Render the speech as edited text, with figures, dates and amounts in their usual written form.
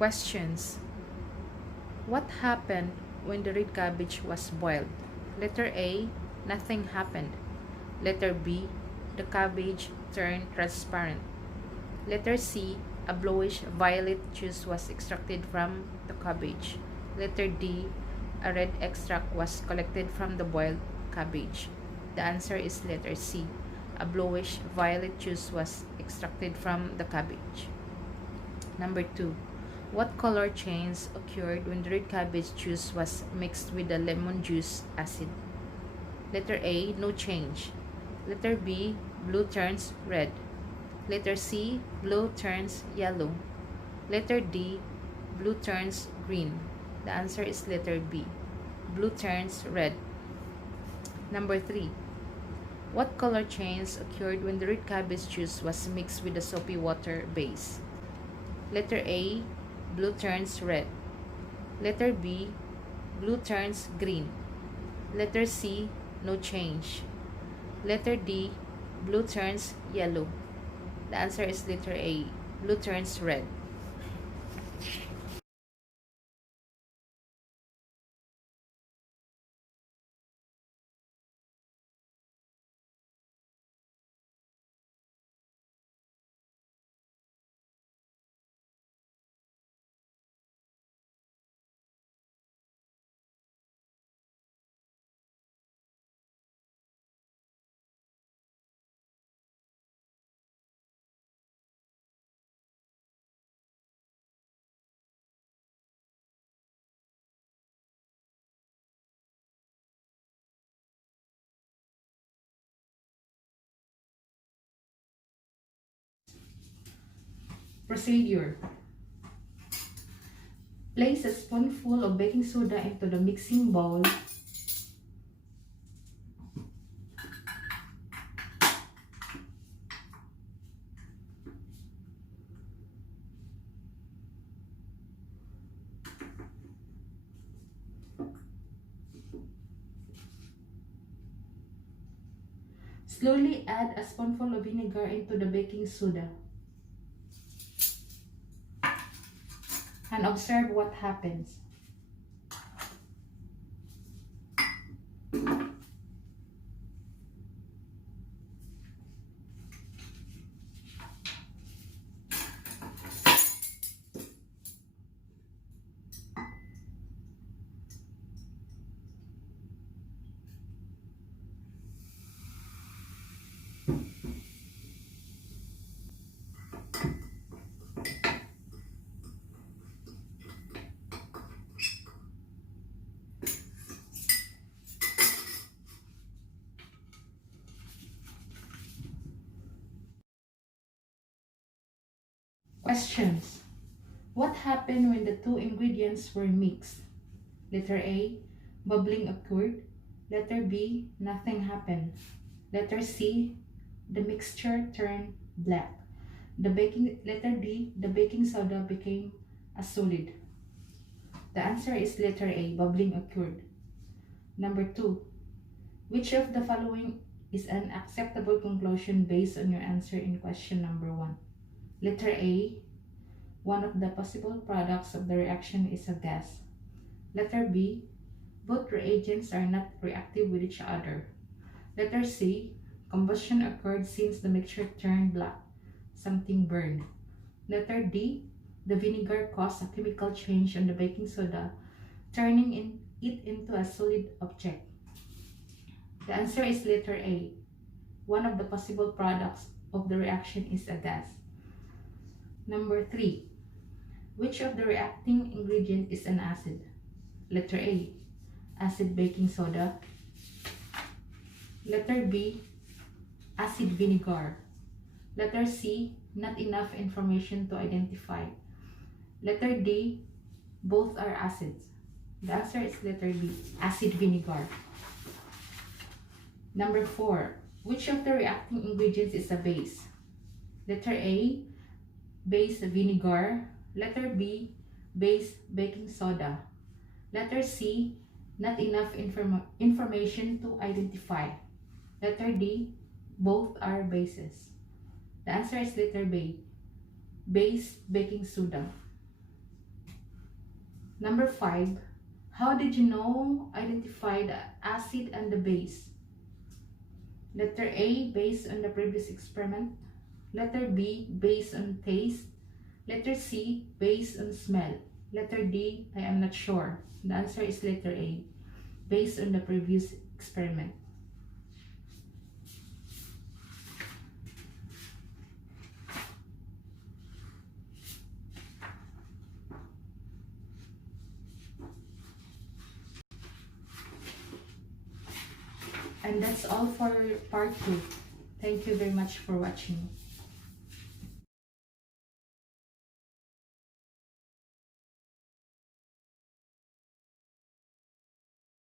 Questions. What happened when the red cabbage was boiled? Letter A, nothing happened. Letter B, the cabbage turned transparent. Letter C, a bluish violet juice was extracted from the cabbage. Letter D, a red extract was collected from the boiled cabbage. The answer is letter C. A bluish violet juice was extracted from the cabbage. Number 2. What color change occurred when the red cabbage juice was mixed with the lemon juice acid? Letter A, no change. Letter B, blue turns red. Letter C, blue turns yellow. Letter D, blue turns green. The answer is letter B. Blue turns red. Number 3. What color change occurred when the red cabbage juice was mixed with the soapy water base? Letter A, blue turns red. Letter B, blue turns green. Letter C, no change. Letter D, blue turns yellow. The answer is letter A, blue turns red. Procedure. Place a spoonful of baking soda into the mixing bowl. Slowly add a spoonful of vinegar into the baking soda and observe what happens. Questions. What happened when the two ingredients were mixed? Letter A, bubbling occurred. Letter B, nothing happened. Letter C, the mixture turned black. Letter D, the baking soda became a solid. The answer is letter A, bubbling occurred. Number 2. Which of the following is an acceptable conclusion based on your answer in question number 1? Letter A, one of the possible products of the reaction is a gas. Letter B, both reagents are not reactive with each other. Letter C, combustion occurred since the mixture turned black. Something burned. Letter D, the vinegar caused a chemical change on the baking soda, turning it into a solid object. The answer is letter A. One of the possible products of the reaction is a gas. Number 3. Which of the reacting ingredient is an acid? Letter A, acid baking soda. Letter B, acid vinegar. Letter C, not enough information to identify. Letter D, both are acids. The answer is letter B, acid vinegar. Number 4. Which of the reacting ingredients is a base? Letter A, base vinegar. Letter B, base baking soda. Letter C, not enough information to identify. Letter D, both are bases. The answer is letter B, base baking soda. Number 5. How did you know identify the acid and the base? Letter A, based on the previous experiment. Letter B, based on taste. Letter C, based on smell. Letter D, I am not sure. The answer is letter A, based on the previous experiment. And that's all for part 2. Thank you very much for watching.